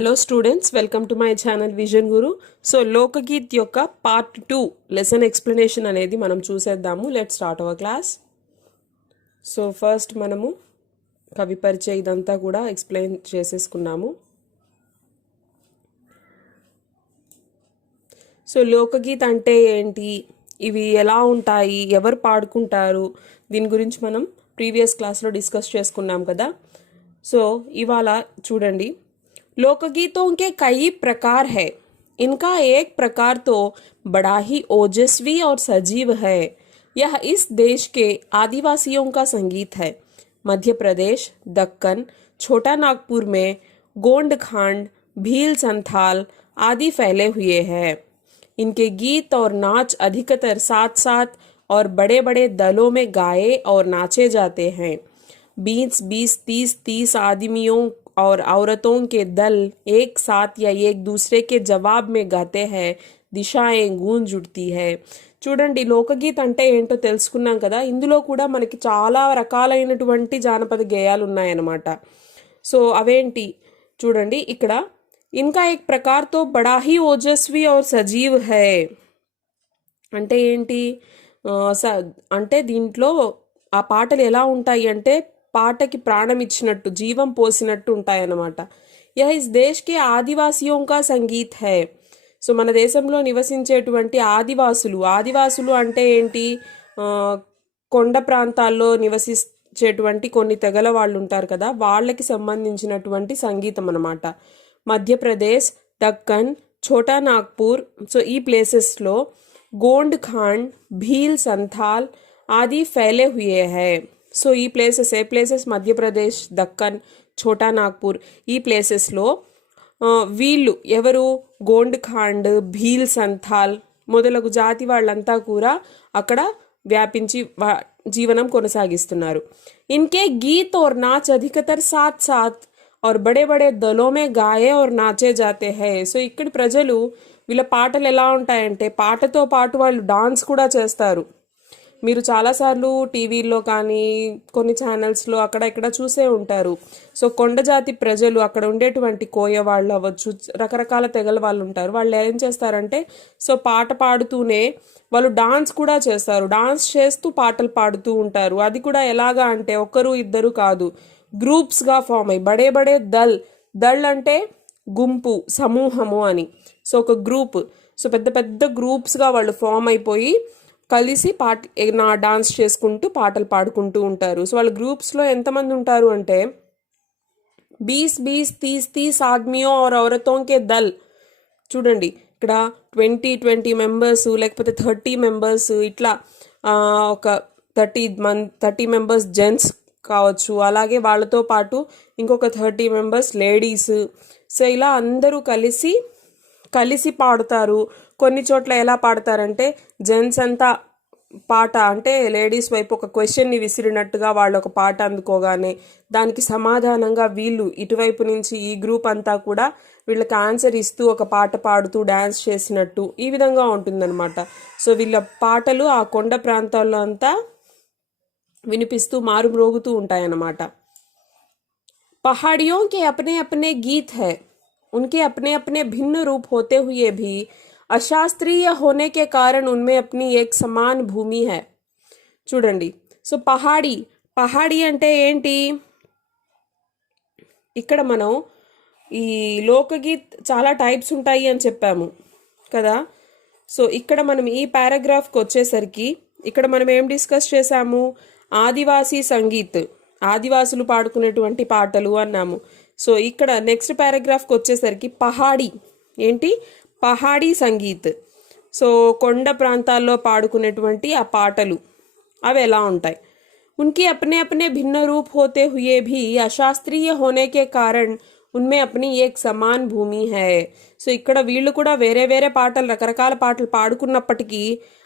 Hello students, welcome to my channel vision Guru. So Lokgeet యొక్క part 2 lesson explanation అనేది మనం చూసేద్దాము. Let's start our class. So first మనము కవి పరిచయ ఇదంతా కూడా ఎక్స్ప్లెయిన్ చేసేసుకున్నాము. సో లోకగీత్ అంటే ఏంటి, ఇవి ఎలా ఉంటాయి, ఎవరు పాడుకుంటారు, దీని గురించి మనం ప్రీవియస్ క్లాస్లో డిస్కస్ చేసుకున్నాం కదా. సో ఇవాళ చూడండి, लोकगीतों के कई प्रकार है. इनका एक प्रकार तो बड़ा ही ओजस्वी और सजीव है. यह इस देश के आदिवासियों का संगीत है. मध्य प्रदेश, दक्कन, छोटा नागपुर में गोंड खांड, भील संथाल आदि फैले हुए हैं. इनके गीत और नाच अधिकतर साथ साथ और बड़े बड़े दलों में गाए और नाचे जाते हैं. 20-20, 30-30 आदमियों और औरतों के दल एक साथ या एक दूसरे के जवाब में गाते हैं. దిశాయే గూంజ్ ఉడ్తీ హై. చూడండి, లోకగీత్ అంటే ఏంటో తెలుసుకున్నాం కదా. ఇందులో కూడా మనకి చాలా రకాలైనటువంటి జానపద గేయాలు ఉన్నాయన్నమాట. సో అవేంటి చూడండి ఇక్కడ. ఇన్కా ఏక్ ప్రకార్తో బడా హీ ఓజస్వి और సజీవ్ హై అంటే ఏంటి, అంటే దీంట్లో ఆ పాటలు ఎలా ఉంటాయి అంటే పాటకి ప్రాణం ఇచ్చినట్టు, జీవం పోసినట్టు ఉంటాయన్నమాట. యహ్ ఇస్ దేశ్ కే ఆదివాసియోం కా సంగీత్ హై. సో మన దేశంలో నివసించేటువంటి ఆదివాసులు అంటే ఏంటి, కొండ ప్రాంతాల్లో నివసించేటువంటి కొన్ని తెగల వాళ్ళు ఉంటారు కదా, వాళ్ళకి సంబంధించినటువంటి సంగీతం అన్నమాట. మధ్యప్రదేశ్, దక్కన్, ఛోటా నాగ్పూర్, సో ఈ ప్లేసెస్లో గోండ్ ఖాండ్, భీల్ సంథాల్ ఆది ఫైలే హుయే హై. సో ఈ ప్లేసెస్ మధ్యప్రదేశ్, దక్కన్, ఛోటా నాగ్పూర్ ఈ ప్లేసెస్లో వీళ్ళు ఎవరు, గోండ్ ఖాండ్, భీల్ సంథాల్ మొదలగు జాతి వాళ్ళంతా కూడా అక్కడ వ్యాపించి జీవనం కొనసాగిస్తున్నారు. ఇన్కే గీత్ और नाच अधिकतर साथ साथ और बड़े बड़े दलों में गाए और नाचे जाते हैं. సో ఇక్కడి ప్రజలు వీళ్ళ పాటలు ఎలా ఉంటాయంటే పాటతో పాటు వాళ్ళు డాన్స్ కూడా చేస్తారు. మీరు చాలాసార్లు టీవీల్లో కానీ కొన్ని ఛానల్స్లో అక్కడ ఇక్కడ చూసే ఉంటారు. సో కొండ జాతి ప్రజలు, అక్కడ ఉండేటువంటి కోయ వాళ్ళు అవ్వచ్చు, రకరకాల తెగల వాళ్ళు ఉంటారు. వాళ్ళు ఏం చేస్తారంటే సో పాట పాడుతూనే వాళ్ళు డాన్స్ కూడా చేస్తారు. డాన్స్ చేస్తూ పాటలు పాడుతూ ఉంటారు. అది కూడా ఎలాగా అంటే ఒకరు ఇద్దరు కాదు, గ్రూప్స్గా ఫామ్ అయ్యి బడే బడే దల్ అంటే గుంపు, సమూహము అని. సో ఒక గ్రూప్, సో పెద్ద పెద్ద గ్రూప్స్గా వాళ్ళు ఫామ్ అయిపోయి కలిసి డాన్స్ చేసుకుంటూ పాటలు పాడుకుంటూ ఉంటారు. సో వాళ్ళ గ్రూప్స్లో ఎంతమంది ఉంటారు అంటే 20-20, 30-30 ఆద్మియో और औरतों के దల్. చూడండి ఇక్కడ 20 మెంబర్స్ లేకపోతే 30 మెంబర్స్, ఇట్లా ఒక 30 మెంబర్స్ జెంట్స్ కావచ్చు, అలాగే వాళ్ళతో పాటు ఇంకొక 30 మెంబర్స్ లేడీస్. సో ఇలా అందరూ కలిసి పాడుతారు. కొన్ని చోట్ల ఎలా పాడతారంటే జెంట్స్ అంతా పాట అంటే లేడీస్ వైపు ఒక క్వశ్చన్ని విసిరినట్టుగా వాళ్ళు ఒక పాట అందుకోగానే దానికి సమాధానంగా వీళ్ళు ఇటువైపు నుంచి ఈ గ్రూప్ అంతా కూడా వీళ్ళకి ఆన్సర్ ఇస్తూ ఒక పాట పాడుతూ డ్యాన్స్ చేసినట్టు ఈ విధంగా ఉంటుందన్నమాట. సో వీళ్ళ పాటలు ఆ కొండ ప్రాంతాల్లో అంతా వినిపిస్తూ మారుమ్రోగుతూ ఉంటాయన్నమాట. पहाड़ियों के अपने अपने गीत है. उनके अपने अपने भिन्न रूप होते हुए भी अशास्त्रीय होने के कारण उनमें अपनी एक समान भूमि है. చూడండి, సో పహాడి అంటే ఏంటి, ఇక్కడ మనం ఈ లోకగీత్ చాలా టైప్స్ ఉంటాయి అని చెప్పాము కదా. సో ఇక్కడ మనం ఈ పారాగ్రాఫ్కి వచ్చేసరికి ఇక్కడ మనం ఏం డిస్కస్ చేసాము, ఆదివాసీ సంగీత్, ఆదివాసులు పాడుకునేటువంటి పాటలు అన్నాము. సో ఇక్కడ నెక్స్ట్ పారాగ్రాఫ్కి వచ్చేసరికి పహాడీ సంగీత్. సో కొండ ప్రాంతాల్లో పాడుకునేటువంటి ఆ పాటలు అవి ఎలా ఉంటాయి. ఉన్కి అప్నే అప్నే భిన్న రూప్ హోతే హుయే భీ అశాస్త్రీయ హోనే కే కారణ్ ఉన్మే అప్నీ ఏక్ సమాన్ భూమి హై. సో ఇక్కడ వీళ్ళు కూడా వేరే వేరే పాటలు, రకరకాల పాటలు పాడుకున్నప్పటికీ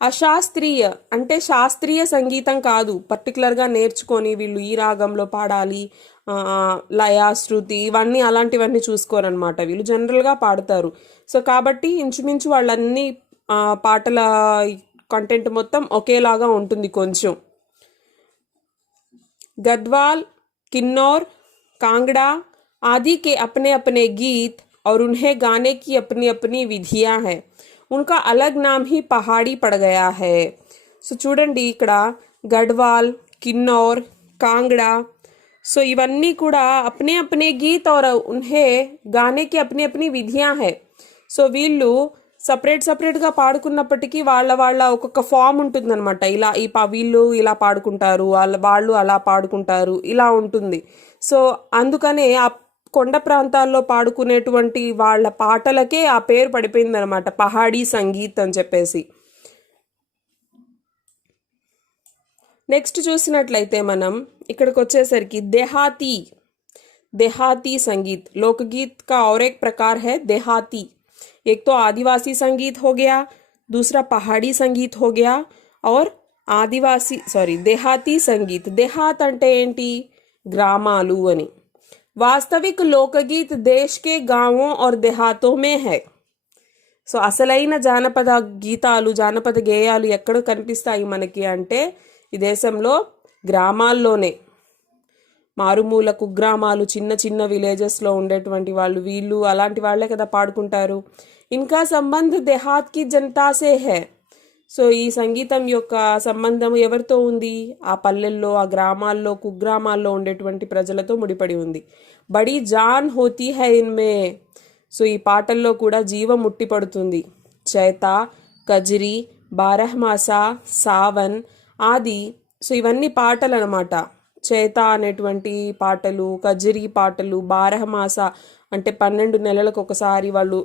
అశాస్త్రీయ అంటే శాస్త్రీయ సంగీతం కాదు, పర్టికులర్గా నేర్చుకొని వీళ్ళు ఈ రాగంలో పాడాలి, లయ, శృతి ఇవన్నీ అలాంటివన్నీ చూసుకోరనమాట. వీళ్ళు జనరల్గా పాడతారు. సో కాబట్టి ఇంచుమించు వాళ్ళన్ని పాటల కంటెంట్ మొత్తం ఒకేలాగా ఉంటుంది కొంచెం. गढ़वाल, किन्नौर, कांगड़ा आदि के अपने अपने गीत और उन्हें गाने की अपनी अपनी విధియా है उनका अलग नाम ही पहाड़ी पड़ गया है సో చూడండి ఇక్కడ గఢ్వాల్ కిన్నౌర్ కాంగ్డా సో ఇవన్నీ కూడా अपने अपने गीत और उन्हें गाने की अपनी अपनी విధియా है సో వీళ్ళు సపరేట్గా పాడుకున్నప్పటికీ వాళ్ళ ఒక్కొక్క ఫామ్ ఉంటుందన్నమాట ఇలా వీళ్ళు ఇలా పాడుకుంటారు వాళ్ళు అలా పాడుకుంటారు ఇలా ఉంటుంది సో అందుకనే ఆ కొండ ప్రాంతాల్లో పాడుకునేటువంటి వాళ్ళ పాటలకే ఆ పేరు పడిపోయిందనమాట పహాడీ సంగీత్ అని చెప్పేసి నెక్స్ట్ చూసినట్లయితే మనం ఇక్కడికి వచ్చేసరికి देहाती संगीत लोकगीत का और एक प्रकार है देहाती एक तो आदिवासी संगीत हो गया दूसरा पहाड़ी संगीत हो गया और देहाती संगीत देहात అంటే ఏంటి గ్రామాలు అని वास्तविक लोकगीत देश के गांवों और देहातों में है సో అసలైన జానపద గీతాలు జానపద గేయాలు ఎక్కడ కనిపిస్తాయి మనకి అంటే ఈ దేశంలో గ్రామాల్లోనే మారుమూల కుగ్రామాలు చిన్న చిన్న విలేజెస్లో ఉండేటువంటి వాళ్ళు వీళ్ళు అలాంటి వాళ్ళే కదా పాడుకుంటారు ఇన్కా సంబంధ్ దేహాత్ కి జనతా సే హై సో ఈ సంగీతం యొక్క సంబంధం ఎవరితో ఉంది ఆ పల్లెల్లో ఆ గ్రామాల్లో కుగ్రామాల్లో ఉండేటువంటి ప్రజలతో ముడిపడి ఉంది బడి జాన్ హోతీ హై ఇన్మే సో ఈ పాటల్లో కూడా జీవం ముట్టిపడుతుంది చైత కజరి బారహమాసా సావన్ ఆది సో ఇవన్నీ పాటలు అన్నమాట చేత అనేటువంటి పాటలు కజరి పాటలు బారహమాస అంటే 12 నెలలకు ఒకసారి వాళ్ళు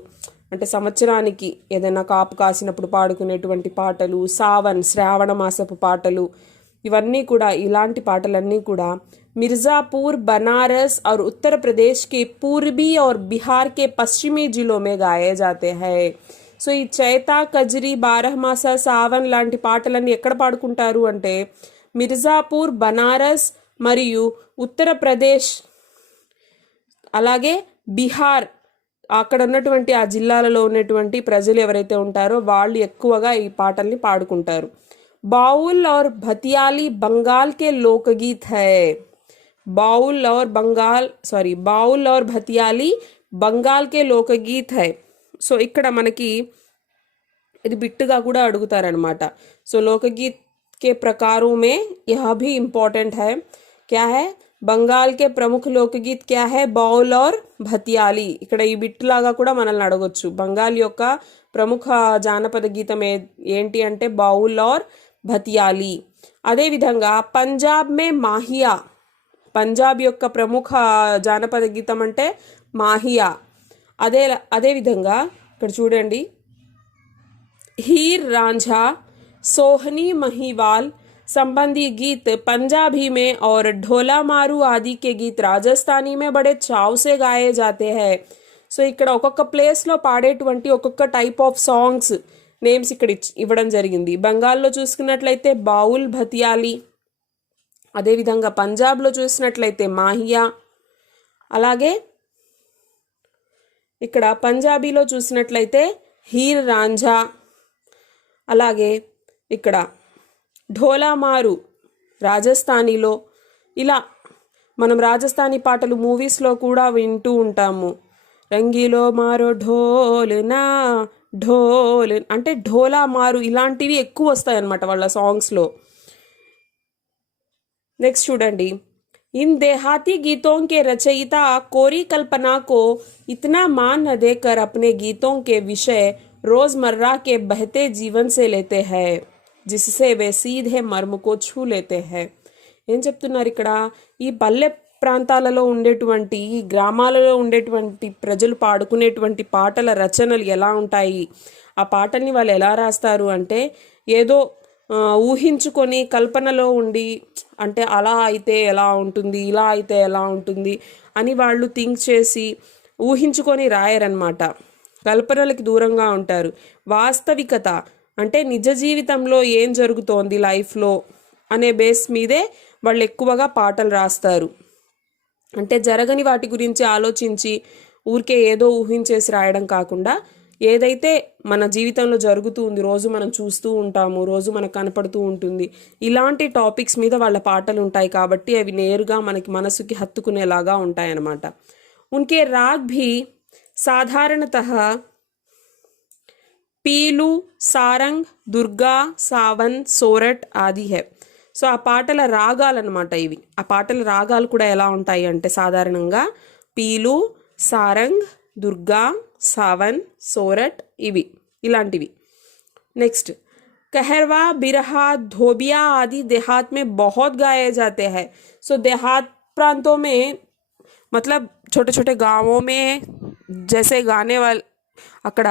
అంటే సంవత్సరానికి ఏదైనా కాపు కాసినప్పుడు పాడుకునేటువంటి పాటలు సావన్ శ్రావణ మాసపు పాటలు ఇవన్నీ కూడా ఇలాంటి పాటలన్నీ కూడా मिर्ज़ापुर बनारस और उत्तर प्रदेश के पूर्वी और बिहार के पश्चिमी जिलों में गाए जाते हैं సో ఈ చైత కజరి బారహమాసా సావన్ లాంటి పాటలన్నీ ఎక్కడ పాడుకుంటారు అంటే మిర్జాపూర్ బనారస్ మరియు ఉత్తరప్రదేశ్ అలాగే బిహార్ అక్కడ ఉన్నటువంటి ఆ జిల్లాలలో ఉన్నటువంటి ప్రజలు ఎవరైతే ఉంటారో వాళ్ళు ఎక్కువగా ఈ పాటల్ని పాడుకుంటారు బావుల్ और भतियाली बंगाल के लोकगीत है बाउल और भतियाली बंगाल के लोकगीत है సో ఇక్కడ మనకి ఇది బిట్టుగా కూడా అడుగుతారనమాట సో लोकगीत के प्रकारों में यह भी इम्पोर्टेंट है क्या है बंगाल के प्रमुख लोकगीत क्या है बाउल और भतियाली ఇక్కడ ఈ బిట్టులాగా కూడా మనల్ని అడగొచ్చు బంగాల్ యొక్క ప్రముఖ జానపద గీతం ఏంటి అంటే బాउल और भतियाली అదే విధంగా పంజాబ్ మే మాహియా పంజాబ్ యొక్క ప్రముఖ జానపద గీతం అంటే మాహియా అదే విధంగా ఇక్కడ చూడండి हीर रांझा सोहनी महिवाल संबंधी गीत पंजाबी में और ढोला मारू आदि के गीत राजस्थानी में बड़े चाव से गाए जाते हैं సో ఇక్కడ ఒక్కొక్క ప్లేస్లో పాడేటువంటి ఒక్కొక్క టైప్ ఆఫ్ సాంగ్స్ నేమ్స్ ఇక్కడ ఇవ్వడం జరిగింది బెంగాల్లో చూసుకున్నట్లయితే బాउल భతియాలి అదేవిధంగా పంజాబ్లో చూసినట్లయితే మాహియా అలాగే ఇక్కడ పంజాబీలో చూసినట్లయితే హీర్ రాంఝా అలాగే ఇక్కడ ఢోలామారు రాజస్థానీలో ఇలా మనం రాజస్థానీ పాటలు మూవీస్లో కూడా వింటూ ఉంటాము రంగీలో మారో ఢోల్ నా ఢోల్ అంటే ఢోలా మారు ఇలాంటివి ఎక్కువ వస్తాయన్నమాట వాళ్ళ సాంగ్స్లో नेक्स्ट చూడండి इन देहाती गीतों के रचयिता कोरी कल्पना को इतना मान न देकर अपने गीतों के विषय रोजमर्रा के बहते जीवन से लेते हैं जिससे वे सीधे मर्म को छू लेते हैं ఏం చెప్తున్నారు ఇక్కడ ఈ పల్లె ప్రాంతాలలో ఉండేటువంటి ఈ గ్రామాలలో ఉండేటువంటి ప్రజలు పాడుకునేటువంటి పాటల రచనలు ఎలా ఉంటాయి ఆ పాటల్ని వాళ్ళు ఎలా రాస్తారు అంటే ఏదో ఊహించుకొని కల్పనలో ఉండి అంటే అలా అయితే ఎలా ఉంటుంది ఇలా అయితే ఎలా ఉంటుంది అని వాళ్ళు థింక్ చేసి ఊహించుకొని రాయరన్నమాట కల్పనలకి దూరంగా ఉంటారు వాస్తవికత అంటే నిజ జీవితంలో ఏం జరుగుతోంది లైఫ్లో అనే బేస్ మీదే వాళ్ళు ఎక్కువగా పాటలు రాస్తారు అంటే జరగని వాటి గురించి ఆలోచించి ఊరికే ఏదో ఊహించేసి రాయడం కాకుండా ఏదైతే మన జీవితంలో జరుగుతూ ఉంది రోజు మనం చూస్తూ ఉంటాము రోజు మనకు కనపడుతూ ఉంటుంది ఇలాంటి టాపిక్స్ మీద వాళ్ళ పాటలు ఉంటాయి కాబట్టి అవి నేరుగా మనకి మనసుకి హత్తుకునేలాగా ఉంటాయన్నమాట ఉన్కే రాగ్ భీ సాధారణతః పీలు, సారంగ్, దుర్గా, సావన్, సోరట్ ఆది హై. సో ఆ పాటల రాగాలు అనమాట ఇవి. ఆ పాటల రాగాలు కూడా ఎలా ఉంటాయి అంటే సాధారణంగా పీలు, సారంగ్, దుర్గా, సావన్, సోరట్ ఇవి ఇలాంటివి. నెక్స్ట్ कहरवा, बिरहा, धोबिया आदि देहात में बहुत गाए जाते हैं. सो देहात प्रांतों में मतलब छोटे छोटे गाँवों में जैसे गाने वाले అక్కడ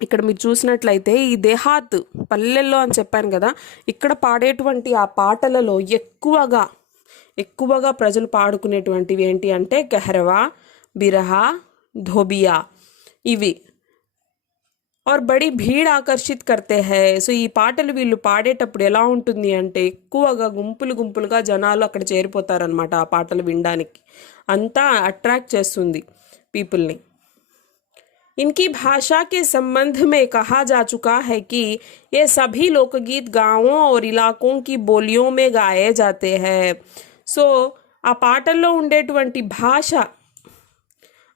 ఇక్కడ మీరు చూసినట్లయితే ఈ దేహాత్ పల్లెల్లో అని చెప్పాను కదా, ఇక్కడ పాడేటువంటి ఆ పాటలలో ఎక్కువగా ప్రజలు పాడుకునేటువంటివి ఏంటి అంటే గహరవా, బిరహా, ధోబియా ఇవి. और बड़ी भीड़ ఆకర్షిత్ करते हैं. సో ఈ పాటలు వీళ్ళు పాడేటప్పుడు ఎలా ఉంటుంది అంటే ఎక్కువగా గుంపులుగా జనాలు అక్కడ చేరిపోతారనమాట ఆ పాటలు వినడానికి. అంతా అట్రాక్ట్ చేస్తుంది పీపుల్ని. इनकी भाषा के संबंध में कहा जा चुका है कि ये सभी लोकगीत गांवों और इलाकों की बोलियों में गाए जाते हैं. సో ఆ పాటల్లో ఉండేటువంటి భాష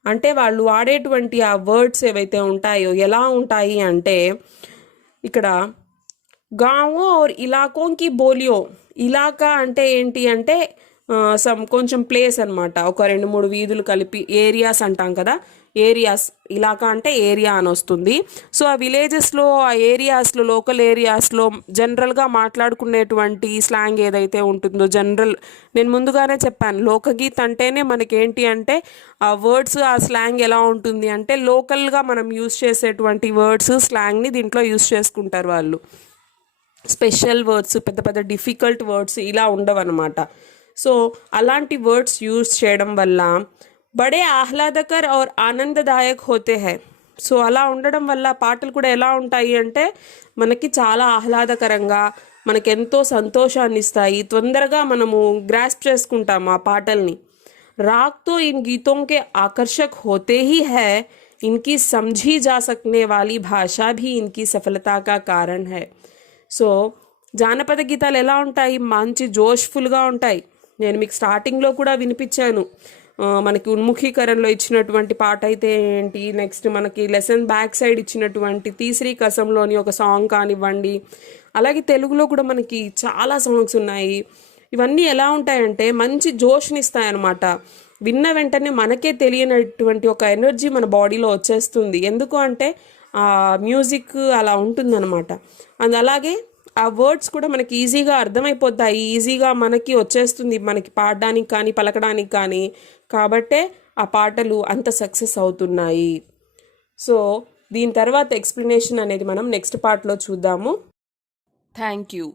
అంటే వాళ్ళు వాడేటువంటి ఆ వర్డ్స్ ఏవైతే ఉంటాయో ఎలా ఉంటాయి అంటే ఇక్కడ గాంవో और इलाकों की बोलियों. ఇలాకా అంటే ఏంటి అంటే కొంచెం ప్లేస్ అనమాట, ఒక 2-3 వీధులు కలిపి ఏరియాస్ అంటాం కదా, ఏరియాస్. ఇలాకా అంటే ఏరియా అని వస్తుంది. సో ఆ విలేజెస్లో, ఆ ఏరియాస్లో, లోకల్ ఏరియాస్లో జనరల్గా మాట్లాడుకునేటువంటి స్లాంగ్ ఏదైతే ఉంటుందో నేను ముందుగానే చెప్పాను, లోకగీత్ అంటేనే మనకేంటి అంటే ఆ వర్డ్స్, ఆ స్లాంగ్ ఎలా ఉంటుంది అంటే లోకల్గా మనం యూజ్ చేసేటువంటి వర్డ్స్, స్లాంగ్ని దీంట్లో యూజ్ చేసుకుంటారు వాళ్ళు. స్పెషల్ వర్డ్స్, పెద్ద డిఫికల్ట్ వర్డ్స్ ఇలా ఉండవన్నమాట. సో అలాంటి వర్డ్స్ యూజ్ చేయడం వల్ల బడే ఆహ్లాదకర్ और ఆనందదాయక్ హోతే హై. సో అలా ఉండడం వల్ల పాటలు కూడా ఎలా ఉంటాయి అంటే మనకి చాలా ఆహ్లాదకరంగా, మనకెంతో సంతోషాన్ని ఇస్తాయి. తొందరగా మనము గ్రాస్ప్ చేసుకుంటాము ఆ పాటల్ని. राग तो इन गीतों के आकर्षक होते ही है, इनकी समझी जा सकने वाली भाषा भी इनकी सफलता का कारण है. సో జానపద గీతాలు ఎలా ఉంటాయి, మంచి జోష్ఫుల్గా ఉంటాయి. నేను మీకు స్టార్టింగ్లో కూడా వినిపించాను. మనకి ఉన్ముఖీకరణలో ఇచ్చినటువంటి పాట అయితే ఏంటి, నెక్స్ట్ మనకి లెసన్ బ్యాక్ సైడ్ ఇచ్చినటువంటి తీసరి కసంలోని ఒక సాంగ్ కానివ్వండి, అలాగే తెలుగులో కూడా మనకి చాలా సాంగ్స్ ఉన్నాయి. ఇవన్నీ ఎలా ఉంటాయంటే మంచి జోష్ని ఇస్తాయన్నమాట. విన్న వెంటనే మనకే తెలియనటువంటి ఒక ఎనర్జీ మన బాడీలో వచ్చేస్తుంది. ఎందుకు అంటే ఆ మ్యూజిక్ అలా ఉంటుందన్నమాట. అండ్ అలాగే ఆ వర్డ్స్ కూడా మనకి ఈజీగా అర్థమైపోతాయి, ఈజీగా మనకి వచ్చేస్తుంది, మనకి పాడడానికి కానీ పలకడానికి కానీ. కాబట్టే ఆ పాటలు అంత సక్సెస్ అవుతున్నాయి. సో దీని తర్వాత ఎక్స్ప్లెనేషన్ అనేది మనం నెక్స్ట్ పార్ట్లో చూద్దాము. Thank you.